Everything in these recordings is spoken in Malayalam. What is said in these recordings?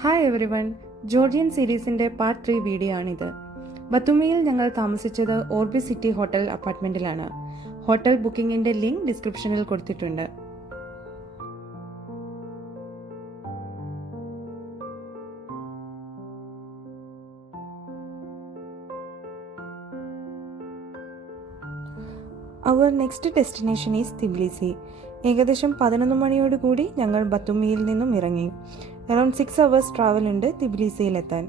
ഹായ് എവറി വൺ, ജോർജിയൻ സീരീസിൻ്റെ പാർട്ട് 3 വീഡിയോ ആണിത്. ബത്തുമിയിൽ ഞങ്ങൾ താമസിച്ചത് ഓർബിസ് സിറ്റി ഹോട്ടൽ അപ്പാർട്ട്മെൻറ്റിലാണ്. ഹോട്ടൽ ബുക്കിംഗിൻ്റെ ലിങ്ക് ഡിസ്ക്രിപ്ഷനിൽ കൊടുത്തിട്ടുണ്ട്. അവർ നെക്സ്റ്റ് ഡെസ്റ്റിനേഷൻ ഈസ് തിബ്ലിസി. ഏകദേശം 11 മണിയോടുകൂടി ഞങ്ങൾ ബത്തുമിയിൽ നിന്നും ഇറങ്ങി. അറൌണ്ട് 6 hours ട്രാവൽ ഉണ്ട് തിബ്ലിസിയിലെത്താൻ.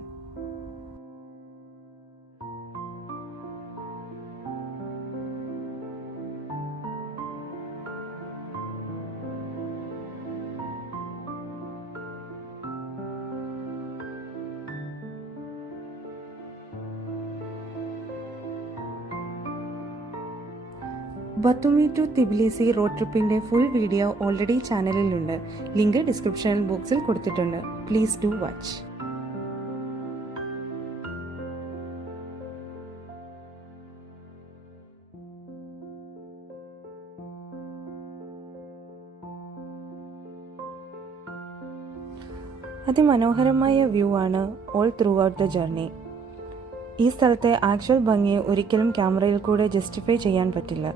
ബത്തുമി ടു തിബ്ലിസി റോഡ് ട്രിപ്പിൻ്റെ ഫുൾ വീഡിയോ ഓൾറെഡി ചാനലിലുണ്ട്. ലിങ്ക് ഡിസ്ക്രിപ്ഷൻ ബോക്സിൽ കൊടുത്തിട്ടുണ്ട്. Please do watch. അതിമനോഹരമായ വ്യൂ ആണ് all throughout the journey. ഈ സ്ഥലത്തെ ആക്ച്വൽ ഭംഗിയെ ഒരിക്കലും ക്യാമറയിൽ കൂടെ ജസ്റ്റിഫൈ ചെയ്യാൻ പറ്റില്ല.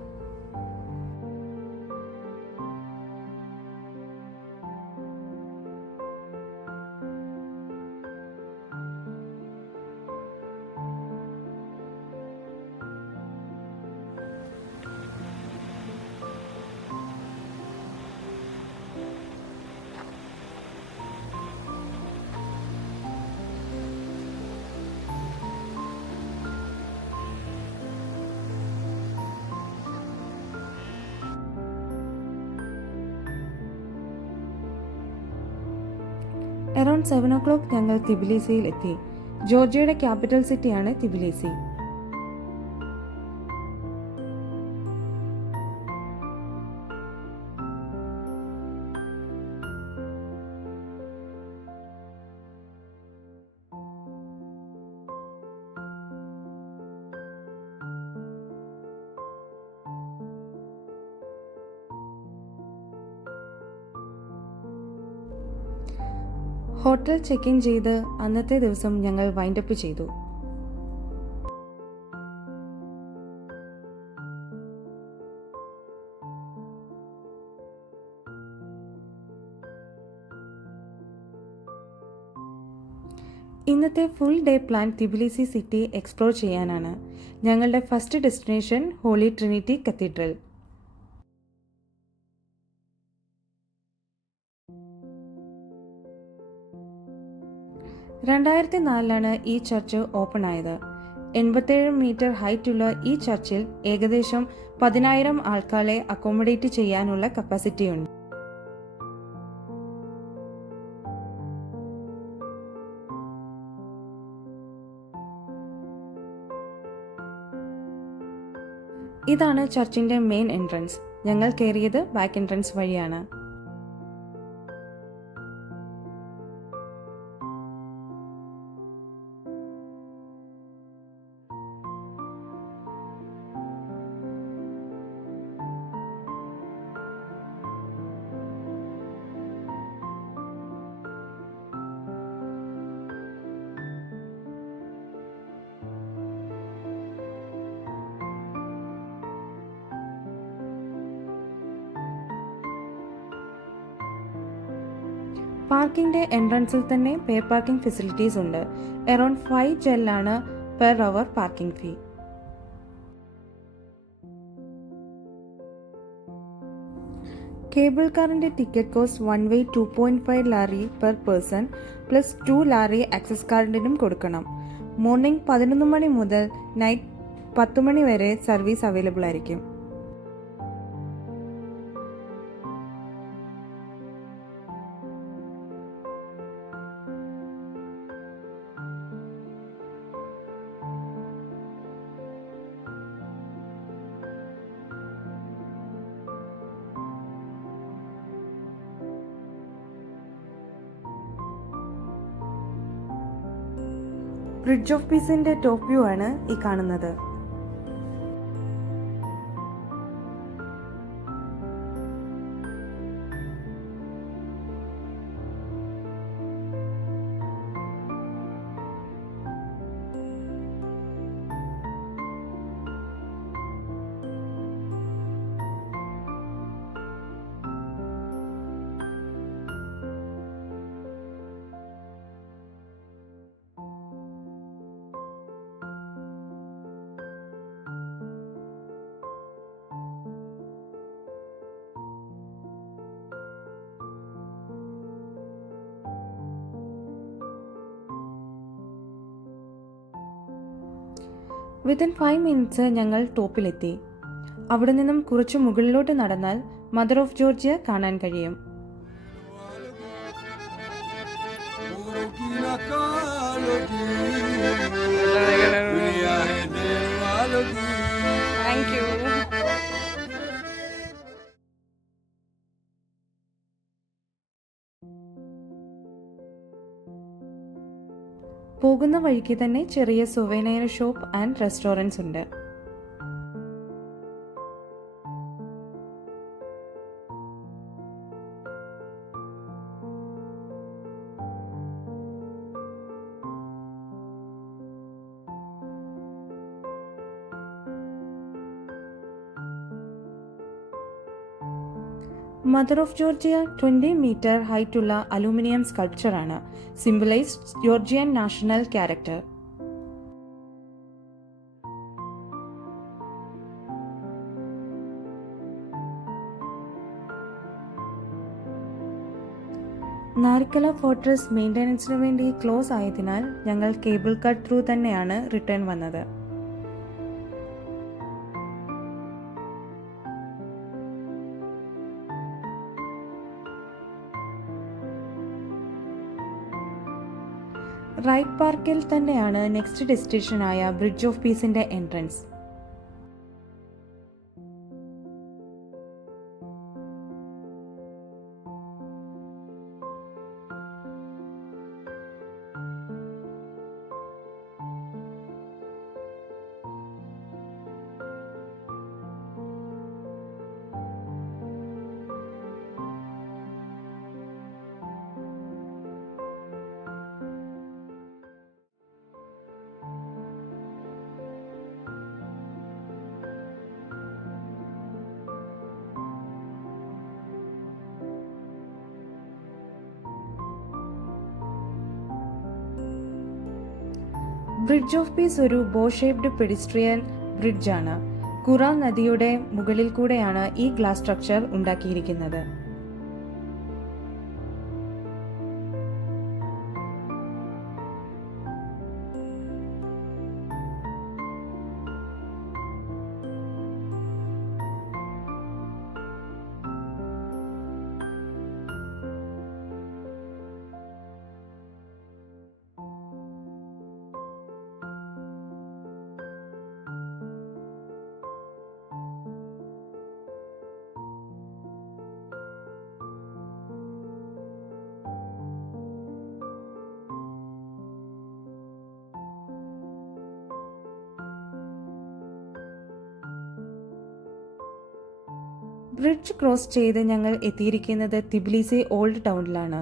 അറൌണ്ട് 7 o'clock ഞങ്ങൾ തിബിലിസിയിൽ എത്തി. ജോർജിയയുടെ ക്യാപിറ്റൽ സിറ്റിയാണ് തിബിലിസി. ഹോട്ടൽ ചെക്ക് ഇൻ ചെയ്ത് അന്നത്തെ ദിവസം ഞങ്ങൾ വൈൻഡപ്പ് ചെയ്തു. ഇന്നത്തെ full day plan Tbilisi city explore ചെയ്യാനാണ്. ഞങ്ങളുടെ first destination Holy Trinity Cathedral. (2004) ഈ ചർച്ച് ഓപ്പൺ ആയത്. 87 മീറ്റർ ഹൈറ്റുള്ള ഈ ചർച്ചിൽ ഏകദേശം 10,000 ആൾക്കാരെ അക്കോമഡേറ്റ് ചെയ്യാനുള്ള കപ്പാസിറ്റി ഉണ്ട്. ഇതാണ് ചർച്ചിന്റെ മെയിൻ എൻട്രൻസ്. ഞങ്ങൾ കയറിയത് ബാക്ക് എൻട്രൻസ് വഴിയാണ്. പാർക്കിംഗിന്റെ എൻട്രൻസിൽ തന്നെ പേ പാർക്കിംഗ് ഫെസിലിറ്റീസ് ഉണ്ട്. അറൌണ്ട് 5 ജെല്ലാണ് per hour parking fee. Cable കാറിന്റെ ticket cost 1 way 2.5 lari per person plus 2 lari access കാർഡിനും കൊടുക്കണം. മോർണിംഗ് 11 മണി മുതൽ നൈറ്റ് 10 മണി വരെ സർവീസ് അവൈലബിൾ ആയിരിക്കും. ബ്രിഡ്ജ് ഓഫ് പീസിന്റെ ടോപ്പ് വ്യൂ ആണ് ഈ കാണുന്നത്. വിത്തിൻ 5 മിനിറ്റ്സ് ഞങ്ങൾ ടോപ്പിലെത്തി. അവിടെ നിന്നും കുറച്ച് മുകളിലോട്ട് നടന്നാൽ മദർ ഓഫ് ജോർജിയ കാണാൻ കഴിയും. പോകുന്ന വഴിക്ക് തന്നെ ചെറിയ സുവനീർ ഷോപ്പ് ആൻഡ് റെസ്റ്റോറൻറ്റ്സ് ഉണ്ട്. മദർ ഓഫ് ജോർജിയ 20 മീറ്റർ ഹൈറ്റുള്ള അലൂമിനിയം സ്കൾപ്ചറാണ്. Symbolised Georgian national character. Narikala fortress മെയിൻ്റനൻസിനു വേണ്ടി ക്ലോസ് ആയതിനാൽ ഞങ്ങൾ കേബിൾ കട്ട് ത്രൂ തന്നെയാണ് റിട്ടേൺ വന്നത്. റൈറ്റ് പാർക്കിൽ തന്നെയാണ് നെക്സ്റ്റ് ഡെസ്റ്റിനേഷനായ ബ്രിഡ്ജ് ഓഫ് പീസിന്റെ എൻട്രൻസ്. ബ്രിഡ്ജ് ഓഫ് പീസ് ഒരു ബോ ഷേപ്ഡ് പെഡിസ്ട്രിയൻ ബ്രിഡ്ജാണ്. കുറ നദിയുടെ മുകളിൽ കൂടെയാണ് ഈ ഗ്ലാസ് സ്ട്രക്ചർ ഉണ്ടാക്കിയിരിക്കുന്നത്. ബ്രിഡ്ജ് ക്രോസ് ചെയ്ത് ഞങ്ങൾ എത്തിയിരിക്കുന്നത് തിബിലിസി ഓൾഡ് ടൗണിലാണ്.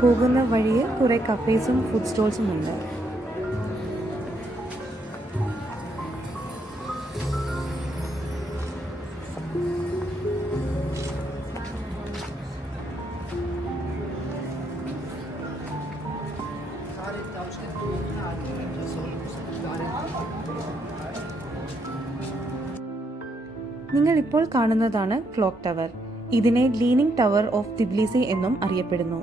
പോകുന്ന വഴിയിൽ കുറെ കഫേസും ഫുഡ് സ്റ്റോൾസും ഉണ്ട്. നിങ്ങൾ ഇപ്പോൾ കാണുന്നതാണ് ക്ലോക്ക് ടവർ. ഇതിനെ ലീനിങ് ടവർ ഓഫ് തിബ്ലിസി എന്നും അറിയപ്പെടുന്നു.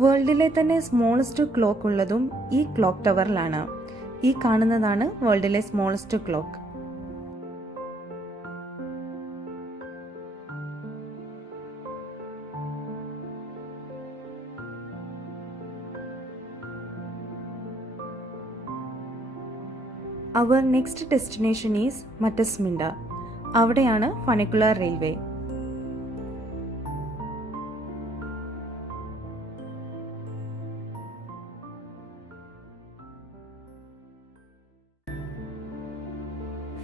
വേൾഡിലെ തന്നെ സ്മോളസ്റ്റ് ക്ലോക്ക് ഉള്ളതും ഈ ക്ലോക്ക് ടവറിലാണ്. ഈ കാണുന്നതാണ് വേൾഡിലെ സ്മോളസ്റ്റ് ക്ലോക്ക്. അവർ നെക്സ്റ്റ് ഡെസ്റ്റിനേഷൻ ഈസ് മറ്റസ്മിൻഡ. അവിടെയാണ് ഫണിക്കുലർ റെയിൽവേ.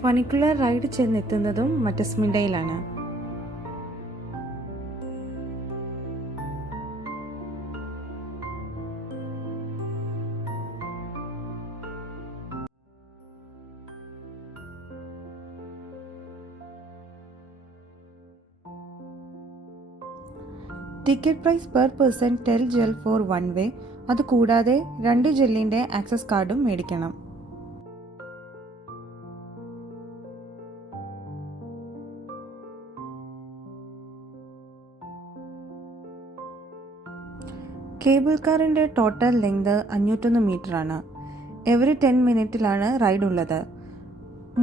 ഫണിക്കുലർ റൈഡ് ചെന്നെത്തുന്നതും മറ്റസ്മിൻഡയിലാണ്. Ticket price per person 10 GEL for 1 way. അതുകൂടാതെ 2 ജെല്ലിൻ്റെ ആക്സസ് കാർഡും മേടിക്കണം. കേബിൾ കാറിൻ്റെ ടോട്ടൽ ലെങ്ത് 501 മീറ്ററാണ്. എവറി 10 മിനിറ്റിലാണ് റൈഡ് ഉള്ളത്.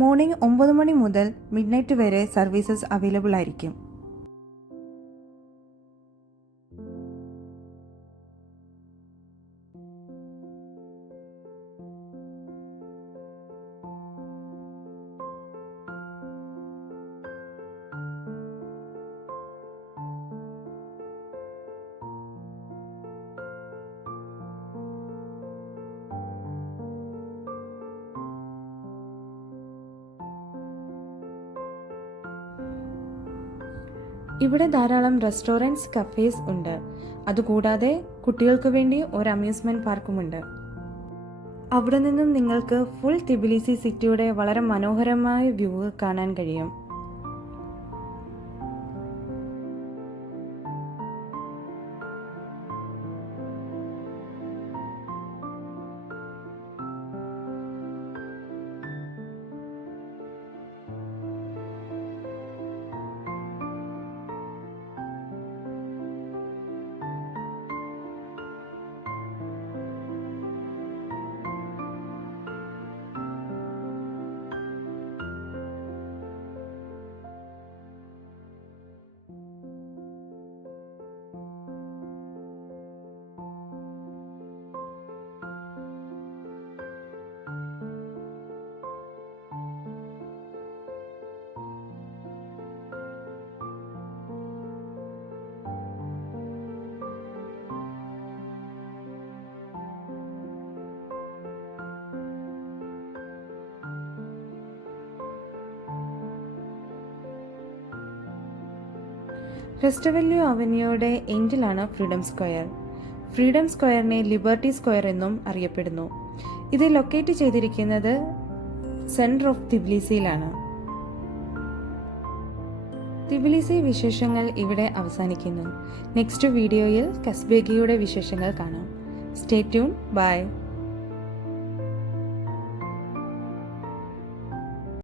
മോർണിംഗ് 9 മണി മുതൽ മിഡ്നൈറ്റ് വരെ സർവീസസ് അവൈലബിൾ ആയിരിക്കും. ഇവിടെ ധാരാളം റെസ്റ്റോറൻറ്റ്സ്, കഫേസ് ഉണ്ട്. അതുകൂടാതെ കുട്ടികൾക്ക് വേണ്ടി ഒരു അമ്യൂസ്മെൻറ്റ് പാർക്കുമുണ്ട്. അവിടെ നിന്നും നിങ്ങൾക്ക് ഫുൾ തിബിലിസി സിറ്റിയുടെ വളരെ മനോഹരമായ വ്യൂ കാണാൻ കഴിയും. റെസ്റ്റവല്യൂ അവന്യൂയുടെ എൻഡിലാണ് ഫ്രീഡം സ്ക്വയർ. ഫ്രീഡം സ്ക്വയറിനെ ലിബർട്ടി സ്ക്വയർ എന്നും അറിയപ്പെടുന്നു. ഇത് ലൊക്കേറ്റ് ചെയ്തിരിക്കുന്നത് സെൻറ്റർ ഓഫ് തിബിലിസിയിലാണ്. തിബിലിസി വിശേഷങ്ങൾ ഇവിടെ അവസാനിക്കുന്നു. നെക്സ്റ്റ് വീഡിയോയിൽ കസ്ബേഗിയുടെ വിശേഷങ്ങൾ കാണാം. Stay tune. ബൈ.